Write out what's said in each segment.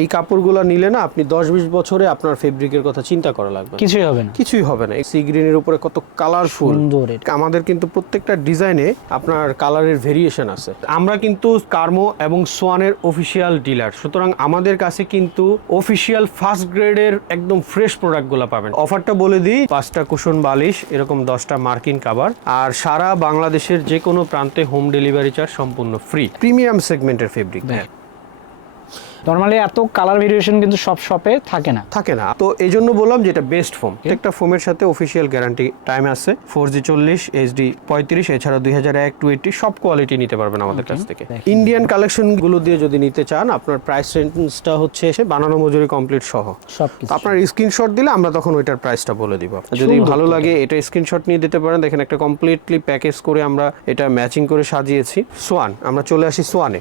এই কাপড়গুলো নিলে না আপনি 10-20 বছরে আপনার ফেব্রিকের কথা চিন্তা করা লাগবে, কিছুই হবে না। কিছুই হবে না। সি গ্রিনের উপরে কত কালারফুল সুন্দর এটা। আমাদের কিন্তু প্রত্যেকটা ডিজাইনে আপনার কালারের ভেরিয়েশন আছে। আমরা কিন্তু কার্মো এবং সোয়ানের অফিসিয়াল ডিলার, সুতরাং আমাদের কাছে কিন্তু অফিসিয়াল ফার্স্ট গ্রেডের একদম ফ্রেশ প্রোডাক্টগুলো পাবেন। অফারটা বলে দিই, 5টা কুশন বালিশ, এরকম 10টা মার্কিন কাভার, আর সারা বাংলাদেশের যে কোনো প্রান্তে হোম ডেলিভারি চার্জ সম্পূর্ণ ফ্রি। প্রিমিয়াম সেগমেন্টের ফেব্রিক। নরমালি এত কালার ভেরিয়েশন কিন্তু সব শপে থাকে না। তো এই জন্য বললাম যে এটা বেস্ট ফোম। একটা ফোমের সাথে অফিসিয়াল গ্যারান্টি টাইম আছে, 4G 40, HD 35, এছাড়া 2001, 280 সব কোয়ালিটি নিতে পারবেন আমাদের কাছ থেকে। ইন্ডিয়ান কালেকশন গুলো দিয়ে যদি নিতে চান, আপনার প্রাইস রেঞ্জটা হচ্ছে এসে বানানো মজুরি কমপ্লিট সহ সবকিছু। আপনার স্ক্রিনশট দিলে আমরা তখন ওইটার প্রাইসটা বলে দিব। যদি ভালো লাগে এটা স্ক্রিনশট নিয়ে দিতে পারেন। দেখেন একটা কমপ্লিটলি প্যাকেজ করে আমরা এটা ম্যাচিং করে সাজিয়েছি। সোয়ান, আমরা চলে আসি সোয়ানে।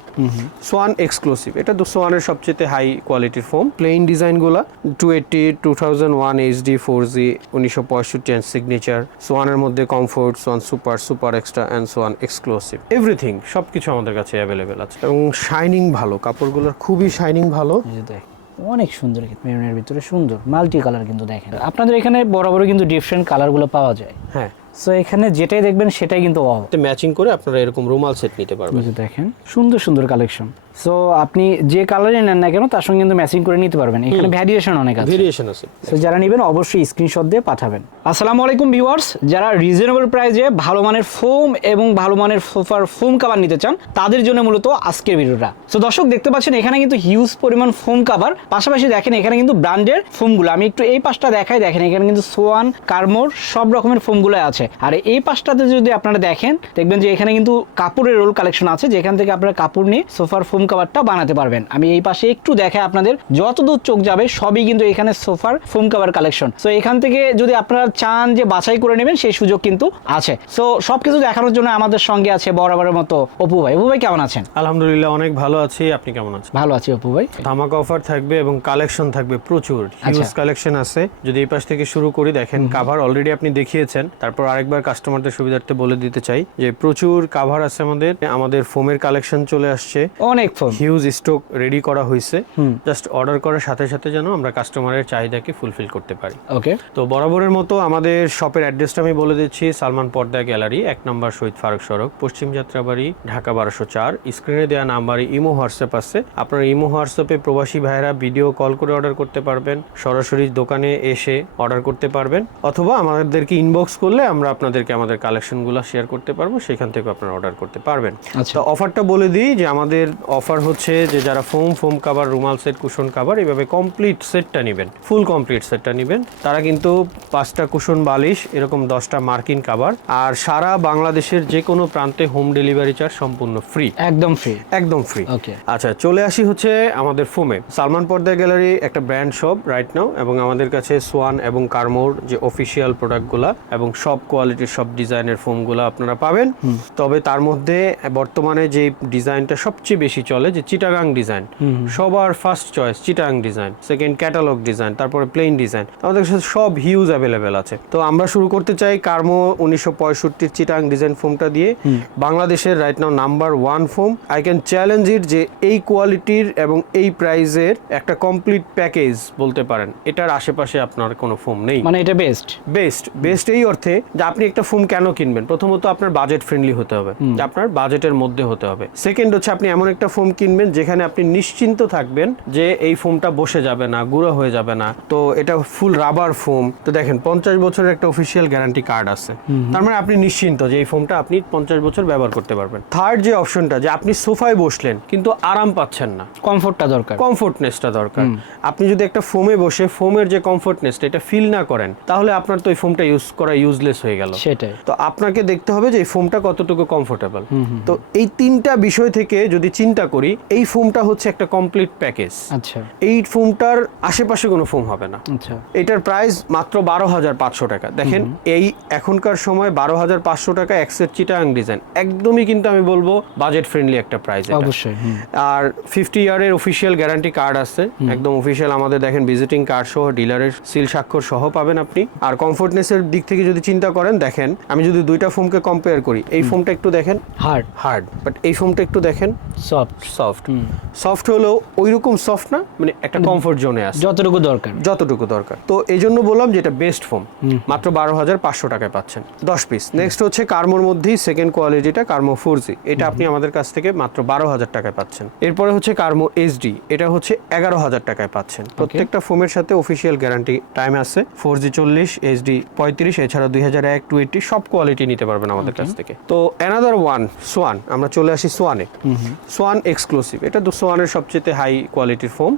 সোয়ান এক্সক্লুসিভ, এটা তো সোয়ানের সবচেয়ে হাই কোয়ালিটির ফোম। প্লেন ডিজাইনগুলো 280, 2001 HD 4G 1965 এন্ড সিগনেচার। সোয়ানের মধ্যে comfort, Swan super, super extra and Swan exclusive, everything সবকিছু আমাদের কাছে অ্যাভেলেবেল আছে। এবং শাইনিং ভালো, কাপড়গুলোর খুবই শাইনিং ভালো। অনেক সুন্দর, মেরুনের ভিতরে সুন্দর মাল্টি কালার কিন্তু দেখেন। আপনাদের এখানে বরাবরই কিন্তু ডিফারেন্ট কালারগুলো পাওয়া যায়। হ্যাঁ, সো এখানে যেটাই দেখবেন সেটাই কিন্তু ম্যাচিং করে আপনারা এরকম রুমাল সেট নিতে পারবেন। দেখেন সুন্দর সুন্দর কালেকশন। সো আপনি যে কালারই নেন না কেন তার সঙ্গে কিন্তু ম্যাচিং করে নিতে পারবেন। এখানে ভ্যারিয়েশন অনেক আছে। সো যারা নেবেন অবশ্যই স্ক্রিনশট দিয়ে পাঠাবেন। আসসালামু আলাইকুম ভিউয়ার্স, যারা রিজনেবল প্রাইসে ভালো মানের ফোম এবং ভালো মানের সোফার ফোম কভার নিতে চান তাদের জন্য মূলত আজকের ভিডিওটা। সো দর্শক দেখতে পাচ্ছেন এখানে কিন্তু হিউজ পরিমাণ ফোম কভার, পাশাপাশি দেখেন এখানে কিন্তু ব্র্যান্ডের ফোমগুলো। আমি একটু এই পাশটা দেখাই, দেখেন এখানে কিন্তু সোয়ান, কার্মোর সব রকমের ফোমগুলো আছে। আর এই পাশটাতে যদি আপনারা দেখেন দেখবেন যে এখানে কিন্তু কাপড়ের রোল কালেকশন আছে, যেখান থেকে আপনারা কাপড় নিয়ে সোফার ফোম কভারটা বানাতে পারবেন। আমি এই পাশে একটু দেখাই আপনাদের, যতদূর চোখ যাবে সবই কিন্তু এখানে সোফার ফোম কভার কালেকশন। সো এখান থেকে যদি আপনারা চান যে বাছাই করে নেবেন সেই সুযোগ কিন্তু আছে। সো সবকিছু দেখানোর জন্য আমাদের সঙ্গে আছে বরাবরের মতো অপু ভাই। অপু ভাই কেমন আছেন? আলহামদুলিল্লাহ অনেক ভালো আছি, আপনি কেমন আছেন? ভালো আছি অপু ভাই। ধামাকা অফার থাকবে এবং কালেকশন থাকবে প্রচুর, হিউজ কালেকশন আছে। যদি এই পাশ থেকে শুরু করি, দেখেন কাভার অলরেডি আপনি দেখিয়েছেন, তারপর আরেকবার কাস্টমারদের সুবিধার্থে বলে দিতে চাই যে প্রচুর কাভার আছে আমাদের ফোমের কালেকশন চলে আসছে, অনেক ফোম, হিউজ স্টক রেডি করা হয়েছে। জাস্ট অর্ডার করার সাথে সাথে যেন আমরা কাস্টমারের চাহিদাকে ফুলফিল করতে পারি। ওকে, তো বরাবরের মতো আমাদের শপের অ্যাড্রেসটা আমি বলে দিচ্ছি। সালমান পর্দা গ্যালারি, 1 নম্বর শহীদ ফারুক সড়ক, পশ্চিম যাত্রাবাড়ি, ঢাকা 1204। স্ক্রিনে দেওয়া নাম্বারে ইমো হোয়াটসঅ্যাপ আছে। আপনারা ইমো হোয়াটসঅ্যাপে প্রবাসী ভাইয়েরা ভিডিও কল করে অর্ডার করতে পারবেন, সরাসরি দোকানে এসে অর্ডার করতে পারবেন, অথবা আমাদেরকে ইনবক্স করলে আমরা আপনাদেরকে আমাদের কালেকশনগুলো শেয়ার করতে পারবো, সেখান থেকে আপনারা অর্ডার করতে পারবেন। তো অফারটা বলে দিই যে আমাদের অফার হচ্ছে যে যারা ফোম কাভার, রুমাল সেট, কুশন কাভার এইভাবে কমপ্লিট সেটটা নেবেন, ফুল কমপ্লিট সেটটা নেবেন, তারা কিন্তু 5টা কুশন বালিশ, এরকম 10টা মার্কিন কাভার, আর সারা বাংলাদেশের যে কোনো প্রান্তে হোম ডেলিভারি চার্জ সম্পূর্ণ ফ্রি, একদম ফ্রি, একদম ফ্রি। ওকে, আচ্ছা চলে আসি হচ্ছে আমাদের ফোমে। সালমান পর্দা গ্যালারি একটা ব্র্যান্ড শপ রাইট নাও, এবং আমাদের কাছে সোয়ান এবং কার্মোর যে অফিসিয়াল প্রোডাক্টগুলা এবং সব কোয়ালিটির সব ডিজাইনের ফোমগুলো আপনারা পাবেন। তবে তার মধ্যে বর্তমানে যে ডিজাইনটা সবচেয়ে বেশি চলে, যে চিটাগাং ডিজাইন, সবার first choice Chittagong design, second catalogue design, তারপরে প্লেন ডিজাইন, আমাদের কাছে সব হিউজ অ্যাভেলেবেল আছে। তো আমরা শুরু করতে চাই কার্মো 1965 চিটাগাং ডিজাইন ফোমটা দিয়ে। বাংলাদেশের right now number 1 foam. I can challenge ইট যে এই কোয়ালিটির এবং এই প্রাইসের একটা কমপ্লিট প্যাকেজ বলতে পারেন, এটার আশেপাশে আপনার কোনো ফোম নেই। মানে এটা বেস্ট বেস্ট এই অর্থে যে আপনি একটা ফোম কেন কিনবেন, প্রথমত আপনার বাজেট ফ্রেন্ডলি হতে হবে, আপনার বাজেটের মধ্যে হতে হবে। সেকেন্ড হচ্ছে আপনি এমন একটা ফোম কিনবেন যেখানে আপনি নিশ্চিন্ত থাকবেন যে এই ফোমটা বসে যাবে না, গুঁড়ো হয়ে যাবে না। তো এটা ফুল রাবার ফোম। তো দেখেন 50 বছরের একটা অফিসিয়াল গ্যারান্টি কার্ড আছে, তার মানে আপনি নিশ্চিন্ত যে এই ফোমটা আপনি 50 বছর ব্যবহার করতে পারবেন। থার্ড যে অপশনটা, যে আপনি সোফায় বসলেন কিন্তু আরাম পাচ্ছেন না, কমফোর্টটা দরকার, কমফোর্টনেসটা দরকার। আপনি যদি একটা ফোমে বসে ফোমের যে কমফোর্টনেসটা এটা ফিল না করেন, তাহলে আপনার তো এই ফোমটা ইউজ করা ইউজলেস হয়ে গেল। সেটাই। তো আপনাকে দেখতে হবে যে এই ফোমটা কতটুকু কমফোর্টেবল। তো এই 3টা বিষয় থেকে যদি চিন্তা করি, এই ফোমটা হচ্ছে একটা কমপ্লিট প্যাকেজ। আচ্ছা, এই ফোমটার আশেপাশে কোনো ফোম হবে না। আচ্ছা, এটার প্রাইস মাত্র 12,500 টাকা। দেখেন এই এখনকার সময় 12,500 টাকা এক্সের চিটাগাং ডিজাইন, একদমই কিন্তু আমি বলবো বাজেট ফ্রেন্ডলি একটা প্রাইস অবশ্যই। আর 50 ইয়ারের অফিসিয়াল গ্যারান্টি কার্ড আছে, একদম অফিসিয়াল। আমাদের দেখেন ভিজিটিং কার্ড সহ, ডিলারের সিল স্বাক্ষর সহ পাবেন আপনি। আর কমফোর্টনেসের দিক থেকে যদি চিন্তা করেন, দেখেন আমি যদি দুইটা ফোমকে কম্পেয়ার করি, এই ফোমটা একটু দেখেন হার্ড, বাট এই ফোমটা একটু দেখেন সফট, সফট হলেও ওইরকম সফট না, মানে একটা কমফোর্ট জোনে আছে যতটুকু দরকার। তো এই জন্য বললাম যে এটা বেস্ট ফোম, মাত্র 12,500 টাকায় পাচ্ছেন 10 পিস। নেক্সট হচ্ছে কার্মোর মধ্যেই সেকেন্ড কোয়ালিটিটা কার্মো 4G, এটা আপনি আমাদের কাছ থেকে মাত্র 12,000 টাকায় পাচ্ছেন। এরপরে হচ্ছে কার্মো HD, এটা হচ্ছে 11,000 টাকায় পাচ্ছেন। প্রত্যেকটা ফোমের সাথে অফিসিয়াল গ্যারান্টি টাইম আছে, 4G 40, HD 35, এছাড়া 2001, 280 সব কোয়ালিটি নিতে পারবেন আমাদের কাছ থেকে। তো অ্যানাদার ওয়ান সোয়ান, আমরা চলে আসি সোয়ানে। সোয়ান এক্সক্লুসিভ, এটা তো সোয়ানের সবচেয়ে হাই কোয়ালিটির ফোম,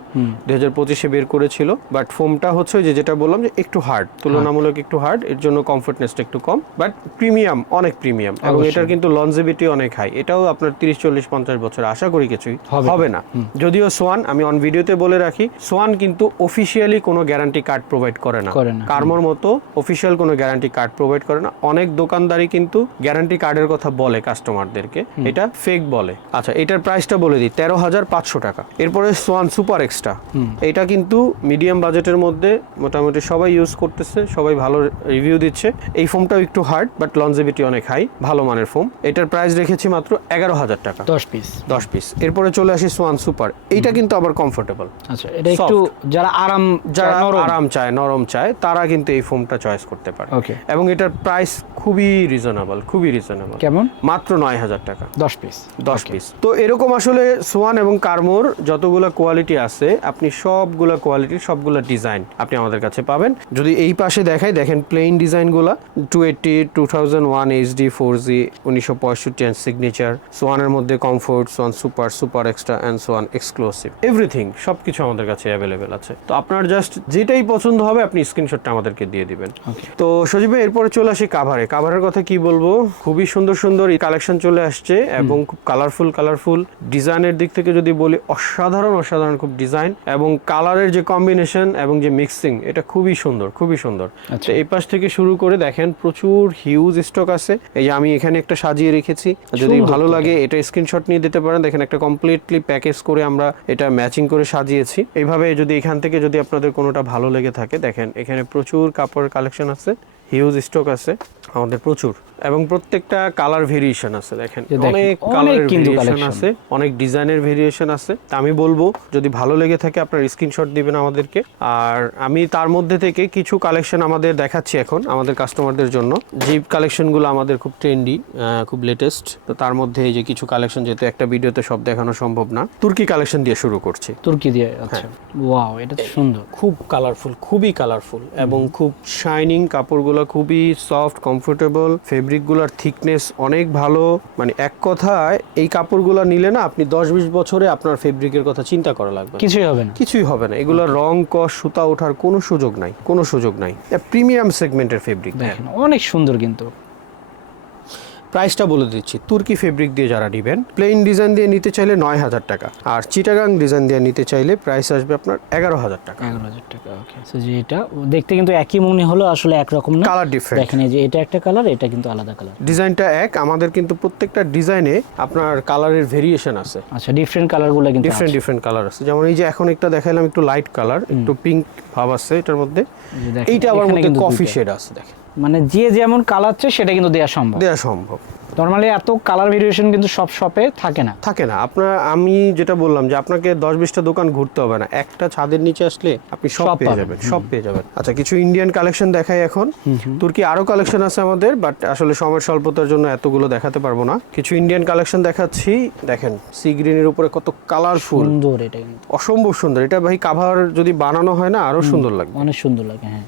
2025-এ বের করেছিল। বাট ফোমটা হচ্ছে যেটা বললাম যে একটু হার্ড, তুলনামূলক একটু হার্ড, এর জন্য কমফোর্টনেসটা একটু কম, বাট প্রিমিয়াম, অনেক প্রিমিয়াম, এবং এটার কিন্তু লনজেভিটি অনেক হাই। এটাও আপনার 30, 40, 50 বছর আশা করি কিছুই হবে না। যদিও সোয়ান, আমি অন ভিডিওতে বলে রাখি, সোয়ান কিন্তু অফিসিয়ালি কোনো গ্যারান্টি কার্ড প্রোভাইড করে না, কার্মোর মতো অফিসিয়াল কোনো গ্যারান্টি কার্ড প্রোভাইড করে না। অনেক দোকানদারি কিন্তু গ্যারান্টি কার্ডের কথা বলে কাস্টমারদেরকে, এটা ফেক বলে। আচ্ছা, এটার প্রাইসটা বলে দিই, 13,500 টাকা। এরপরে সোয়ান সুপার এক্সট্রা, এটা কিন্তু মিডিয়াম বাজেটের মধ্যে মোটামুটি সবাই ইউজ করতেছে, সবাই ভালো রিভিউ দিচ্ছে। এই ফোমটাও একটু হার্ড, বাট লনজেভিটি অনেক হাই, ভালো মানের ফোম। এটার প্রাইস রেখেছি মাত্র 11,000 টাকা, 10 পিস। এরপরে চলে আসি সোয়ান সুপার, এইটা কিন্তু আবার কমফোর্টেবল। আচ্ছা, এটা একটু যারা আরাম চায়, নরম চায়, তারা কিন্তু এই ফোমটা চয়েস করতে পারে। এবং এটার প্রাইস খুবই রিজনেবল, কেমন? মাত্র 9,000 টাকা, 10 পিস। তো এরকম আসলে সোয়ান এবং কার্মোর যতগুলো কোয়ালিটি আছে, আপনি সবগুলা কোয়ালিটি, সবগুলা ডিজাইন আপনি আমাদের কাছে পাবেন। যদি এই পাশে দেখাই, দেখেন প্লেন ডিজাইনগুলা 280, 2001 HD 4G, 1965 এন্ড সিগনেচার, সোয়ানের মধ্যে comfort, Swan super, super extra and Swan exclusive, everything সবকিছু আমাদের কাছে অ্যাভেলেবেল আছে। তো আপনার জাস্ট যেটাই পছন্দ হবে আপনি স্ক্রিনশটটা আমাদেরকে দিয়ে দিবেন। তো সজীব ভাই, এরপরে চলে আসি কাভারের কথা কি বলবো, খুবই সুন্দর সুন্দর এই কালেকশন চলে আসছে, এবং খুব কালারফুল ডিজাইনের দিক থেকে যদি বলি, অসাধারণ খুব ডিজাইন এবং কালারের যে কম্বিনেশন এবং যে মিক্সিং, এটা খুবই সুন্দর। তো এই পাশ থেকে শুরু করে দেখেন প্রচুর হিউজ স্টক আছে। এই যে আমি এখানে একটা সাজিয়ে রেখেছি, যদি ভালো লাগে এটা স্ক্রিনশট নিয়ে দিতে পারেন। দেখেন একটা কমপ্লিটলি প্যাকেজ করে আমরা এটা ম্যাচিং করে সাজিয়েছি। এইভাবে যদি এখান থেকে যদি আপনাদের কোনোটা ভালো লেগে থাকে, দেখেন এখানে প্রচুর কাপড়ের কালেকশন আছে, হিউজ স্টক আছে আমাদের প্রচুর, এবং প্রত্যেকটা কালার ভেরিয়েশন আছে। দেখেন অনেক কালার ভেরিয়েশন আছে, অনেক ডিজাইনের ভেরিয়েশন আছে। তা আমি বলবো যদি ভালো লেগে থাকে আপনার স্ক্রিনশট দিবেন আমাদেরকে। আর আমি তার মধ্যে থেকে কিছু কালেকশন আমাদের দেখাচ্ছি এখন আমাদের কাস্টমারদের জন্য, যে কালেকশনগুলো আমাদের খুব ট্রেন্ডি, খুব লেটেস্ট। তো তার মধ্যে এই যে কিছু কালেকশন, যেহেতু একটা ভিডিওতে সব দেখানো সম্ভব না, তুর্কি কালেকশন দিয়ে শুরু করছি। তুর্কি দিয়ে, আচ্ছা, ওয়াও, এটা তো সুন্দর, খুবই কালারফুল এবং খুব শাইনিং। কাপড়গুলো খুবই সফট, কমফোর্টেবল, ফেব্রিকগুলোর থিকনেস অনেক ভালো। মানে এক কথায় এই কাপড়গুলো নিলে না আপনি 10-20 বছরে আপনার ফেব্রিকের কথা চিন্তা করা লাগবে, কিছুই হবে না। এগুলো রং কস, সুতা ওঠার কোনো সুযোগ নাই। প্রিমিয়াম সেগমেন্টের ফেব্রিক, অনেক সুন্দর। কিন্তু প্রাইসটা বলে দিচ্ছি, তুর্কি ফেব্রিক দিয়ে যারা নেবেন, প্লেন ডিজাইন দিয়ে নিতে চাইলে 9,000 টাকা, আর চিটাগাং ডিজাইন দিয়ে নিতে চাইলে প্রাইস আসবে আপনার 11,000 টাকা। 11,000 টাকা, ওকে। সো যে এটা দেখতে কিন্তু একই মনে হলো, আসলে একরকম না, কালার ডিফারেন্ট। দেখেন এই যে এটা একটা কালার, এটা কিন্তু আলাদা কালার, ডিজাইনটা এক। আমাদের কিন্তু প্রত্যেকটা ডিজাইনে আপনার কালারের ভেরিয়েশন আছে। আচ্ছা, ডিফারেন্ট কালারগুলো কিন্তু ডিফারেন্ট কালার আছে। যেমন এই যে এখন একটা দেখাইলাম একটু লাইট কালার, একটু পিঙ্ক ভাব আছে এটার মধ্যে, এইটা আবার মধ্যে কফি শেড আছে। দেখেন মানে যে যেমন কালার চাই সেটা কিন্তু দেওয়া সম্ভব। নরমালি এত কালার ভেরিয়েশন কিন্তু সব শপে থাকে না। আপনার, আমি যেটা বললাম যে আপনাকে 10-20টা দোকান ঘুরতে হবে না, একটা ছাদের নিচে আসলে আপনি সব পেয়ে যাবেন। আচ্ছা, কিছু ইন্ডিয়ান কালেকশন দেখাই এখন। তুর্কি আরো কালেকশন আছে আমাদের, বাট আসলে সময়ের স্বল্পতার জন্য এতগুলো দেখাতে পারবো না। কিছু ইন্ডিয়ান কালেকশন দেখাচ্ছি। দেখেন সি গ্রিনের উপরে কত কালারফুল, সুন্দর, এটা কিন্তু অসম্ভব সুন্দর। এটা ভাই কাভার যদি বানানো হয় না আরো সুন্দর লাগবে, অনেক সুন্দর লাগে। হ্যাঁ,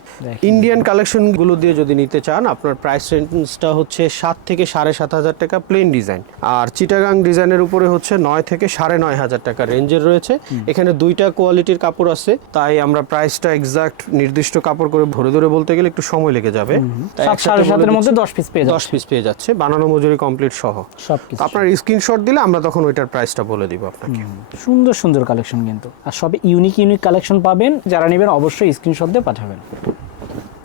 ইন্ডিয়ান কালেকশন গুলো দিয়ে যদি নিতে চান, আপনার প্রাইস রেঞ্জটা হচ্ছে 7 থেকে 7,500 টাকা প্লেন ডিজাইন, আর চিটাগাং ডিজাইনের উপরে হচ্ছে 9 থেকে 9,500 টাকা রেঞ্জের রয়েছে। এখানে দুইটা কোয়ালিটির কাপড় আছে, তাই আমরা প্রাইসটা এক্সাক্ট নির্দিষ্ট কাপড় করে ধরে বলতে গেলে একটু সময় লেগে যাবে। 7-7.5 মধ্যে 10 পিস পেয়ে যাচ্ছে, বানানো মজুরি কমপ্লিট সহ সবকিছু। আপনার স্ক্রিনশট দিলে আমরা তখন ওইটার প্রাইসটা বলে দিব আপনাকে। সুন্দর কালেকশন কিন্তু, আর সবে ইউনিক কালেকশন পাবেন। যারা নেবেন অবশ্যই স্ক্রিনশট দিয়ে পাঠাবেন।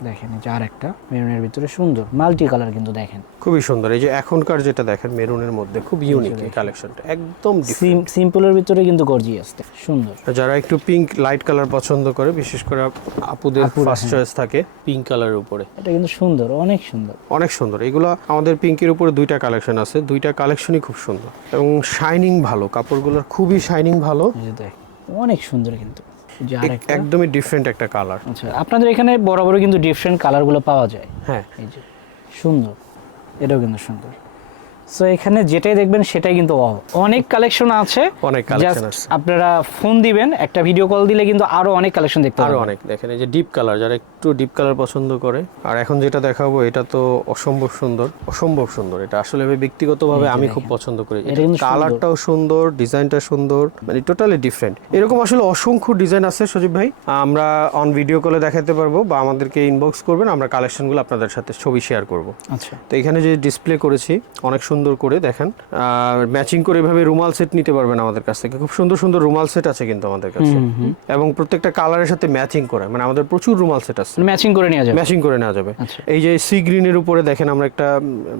দেখেন এই যে আরেকটা মেরুনের ভিতরে সুন্দর মাল্টি কালার কিন্তু দেখেন খুবই সুন্দর। এই যে এখনকার যেটা দেখেন মেরুনের মধ্যে খুব ইউনিক এই কালেকশনটা, একদম সিম্পলের ভিতরে কিন্তু গর্জিয়াস সুন্দর। যারা একটু পিঙ্ক লাইট কালার পছন্দ করে, বিশেষ করে আপুদের ফার্স্ট চয়েস থাকে পিঙ্ক কালারের উপরে, এটা কিন্তু সুন্দর, অনেক সুন্দর, অনেক সুন্দর। এগুলো আমাদের পিঙ্কের উপরে দুইটা কালেকশন আছে, দুইটা কালেকশনই খুব সুন্দর এবং শাইনিং ভালো, কাপড়গুলোর খুবই শাইনিং ভালো, অনেক সুন্দর কিন্তু একদমই ডিফারেন্ট একটা কালার। আচ্ছা, আপনাদের এখানে বরাবরই কিন্তু ডিফারেন্ট কালারগুলো পাওয়া যায়। হ্যাঁ, এই যে সুন্দর, এটাও কিন্তু সুন্দর। সো এখানে যেটাই দেখবেন সেটাই কিন্তু অনেক কালেকশন আছে, অনেক কালেকশন আছে। আপনারা ফোন দিবেন, একটা ভিডিও কল দিলে কিন্তু আরো অনেক কালেকশন দেখতে পাবেন। আরো অনেক দেখেন, এই যে ডিপ কালার, যারা একটু ডিপ কালার পছন্দ করে। আর এখন যেটা দেখাবো এটা তো অসম্ভব সুন্দর, অসম্ভব সুন্দর। এটা আসলে ব্যক্তিগতভাবে আমি খুব পছন্দ করি। কালারটাও সুন্দর, ডিজাইনটা সুন্দর, মানে টোটালি ডিফারেন্ট। এরকম আসলে অসংখ্য ডিজাইন আছে সজীব ভাই, আমরা অন ভিডিও কলে দেখাতে পারবো বা আমাদেরকে ইনবক্স করবেন, আমরা কালেকশনগুলো আপনাদের সাথে ছবি শেয়ার করব। আচ্ছা, তো এখানে যে ডিসপ্লে করেছি অনেক সুন্দর করে দেখেন, ম্যাচিং করে এভাবে রুমাল সেট নিতে পারবেন আমাদের কাছ থেকে। খুব সুন্দর সুন্দর রুমাল সেট আছে কিন্তু আমাদের কাছে, এবং প্রত্যেকটা কালারের সাথে ম্যাচিং করে, মানে আমাদের প্রচুর রুমাল সেট আছে, ম্যাচিং করে নেওয়া যাবে, ম্যাচিং করে নেওয়া যাবে। এই যে সি গ্রিনের উপরে দেখেন আমরা একটা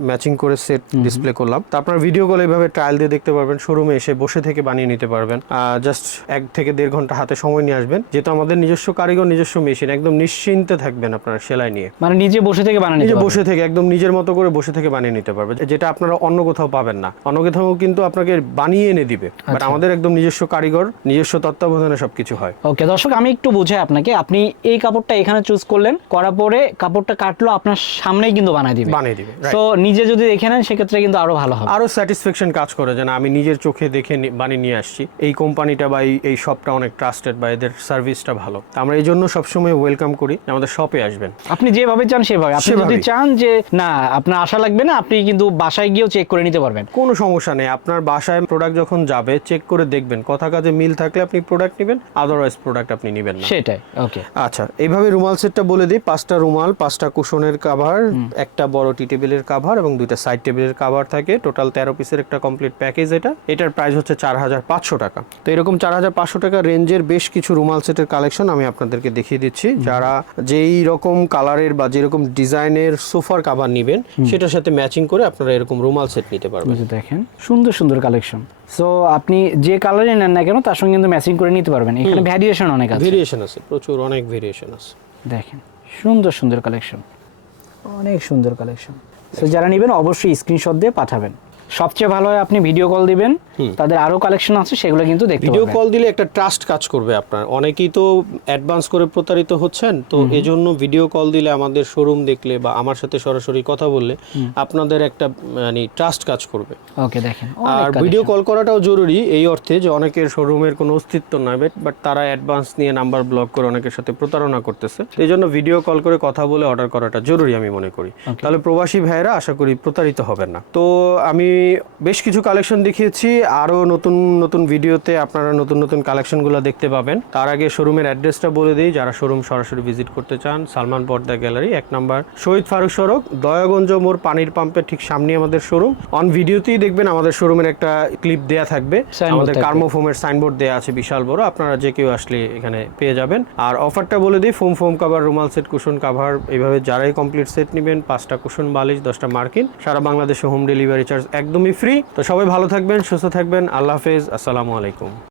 ম্যাচিং করে সেট ডিসপ্লে করলাম। তো আপনার ভিডিও কলে এভাবে ট্রায়াল দিয়ে দেখতে পারবেন, শোরুমে এসে বসে থেকে বানিয়ে নিতে পারবেন। জাস্ট 1 থেকে 1.5 ঘন্টা হাতে সময় নিয়ে আসবেন, যেহেতু আমাদের নিজস্ব কারিগর, নিজস্ব মেশিন, একদম নিশ্চিন্তে থাকবেন আপনার সেলাই নিয়ে, মানে নিজে বসে থেকে বানিয়ে নিজে বসে থেকে একদম নিজের মতো করে বসে থেকে বানিয়ে নিতে পারবে, যেটা আপনারা অন্য কোথাও পাবেন না। অন্য কোথাও কিন্তু আপনাকে বানিয়ে এনে দিবে, বাট আমাদের একদম নিজস্ব কারিগর, নিজস্ব তত্ত্বাবধানে সবকিছু হয়। ওকে দর্শক, আমি একটু বুঝাই আপনাকে, আপনি এই কাপড়টা এখানে চুজ করলেন, করার পরে কাপড়টা কাটলো আপনার সামনেই কিন্তু বানিয়ে দিবে, তো নিজে যদি দেখে নেন সেক্ষেত্রে কিন্তু আরো ভালো হবে, আরো স্যাটিসফ্যাকশন কাজ করে, যে না আমি নিজের চোখে দেখে বানিয়ে নিয়ে আসছি, এই কোম্পানিটা বা এই শপটা অনেক ট্রাস্টেড বা এদের সার্ভিসটা ভালো। আমরা এই জন্য সবসময় ওয়েলকাম করি, আমাদের শপে আসবেন, আপনি যেভাবে চান সেভাবে। আপনি যদি চান যে না আপনার আশা লাগবে না, আপনি কিন্তু বাসায় গিয়েও চেক করে নিতে পারবেন, কোনো সমস্যা নেই। আপনার বাসায় প্রোডাক্ট যখন যাবে চেক করে দেখবেন, কথা কাজে মিল থাকলে আপনি প্রোডাক্ট নেবেন, আদারওয়াইজ প্রোডাক্ট আপনি নেবেন না, সেটাই। ওকে, আচ্ছা, এইভাবে রুমাল সেটটা বলে দিই। 5টা রুমাল, 5টা কুশনের কভার, একটা বড় টি টেবিলের কভার এবং 2টা সাইড টেবিলের কভার থাকে, টোটাল 13 পিসের একটা কমপ্লিট প্যাকেজ। এটার প্রাইস হচ্ছে 4500 টাকা। তো এরকম 4500 টাকা রেঞ্জের বেশ কিছু রুমাল সেটের কালেকশন আমি আপনাদেরকে দেখিয়ে দিচ্ছি। যারা যেই রকম কালারের বা যেরকম ডিজাইনের সোফার কভার নেবেন, সেটার সাথে ম্যাচিং করে আপনারা এরকম রুমাল সেট নিতে পারবেন। দেখেন সুন্দর সুন্দর কালেকশন। সো আপনি যে কালারই নেন না কেন তার সঙ্গে কিন্তু ম্যাচিং করে নিতে পারবেন। এখানে ভ্যারিয়েশন অনেক আছে, ভেরিয়েশন আছে, প্রচুর অনেক ভেরিয়েশন আছে। দেখেন সুন্দর সুন্দর কালেকশন, অনেক সুন্দর কালেকশন। সো যারা নেবেন অবশ্যই স্ক্রিনশট দিয়ে পাঠাবেন। সবচেয়ে ভালো হয় আপনি ভিডিও কল দিবেন, তাদের আরো কালেকশন আছে সেগুলো কিন্তু দেখতে পাবেন। ভিডিও কল দিলে একটা ট্রাস্ট কাজ করবে আপনার। অনেকেই তো অ্যাডভান্স করে প্রতারিত হচ্ছেন, তো এজন্য ভিডিও কল দিলে, আমাদের শোরুম দেখলে বা আমার সাথে সরাসরি কথা বললে আপনাদের একটা মানে ট্রাস্ট কাজ করবে। ওকে, দেখেন আর ভিডিও কল করাটাও জরুরি এই অর্থে যে অনেকের শোরুমের কোনো অস্তিত্ব নাই, বাট তারা অ্যাডভান্স নিয়ে নাম্বার ব্লক করে অনেকের সাথে প্রতারণা করতেছে। এই জন্য ভিডিও কল করে কথা বলে অর্ডার করাটা জরুরি আমি মনে করি, তাহলে প্রবাসী ভাইয়েরা আশা করি প্রতারিত হবেন না। তো আমি বেশ কিছু কালেকশন দেখিয়েছি, আরো নতুন নতুন ভিডিওতে আপনারা নতুন নতুন কালেকশনগুলো দেখতে পাবেন। তার আগে শোরুমের অ্যাড্রেসটা বলে দিই, যারা শোরুম সরাসরি ভিজিট করতে চান। সালমান পর্দা গ্যালারি, 1 নম্বর শহীদ ফারুক সড়ক, দয়াগঞ্জ মোড়, পানির পাম্পের ঠিক সামনে আমাদের শোরুম। অন ভিডিওতেই দেখবেন আমাদের শোরুমের একটা ক্লিপ দেয়া থাকবে, আমাদের কার্মোফোমের সাইনবোর্ড দেয়া আছে বিশাল বড়, আপনারা যে কেউ আসলে এখানে পেয়ে যাবেন। আর অফারটা বলে দিই, ফোম কভার, রুমাল সেট, কুশন কভার, এইভাবে যারাই কমপ্লিট সেট নেবেন, 5টা কুশন বালিশ, 10টা মার্কিন, সারা বাংলাদেশে হোম ডেলিভারি চার্জ একদমই ফ্রি। তো সবাই ভালো থাকবেন, সুস্থ থাকবেন, আল্লাহ হাফেজ, আসসালামু আলাইকুম।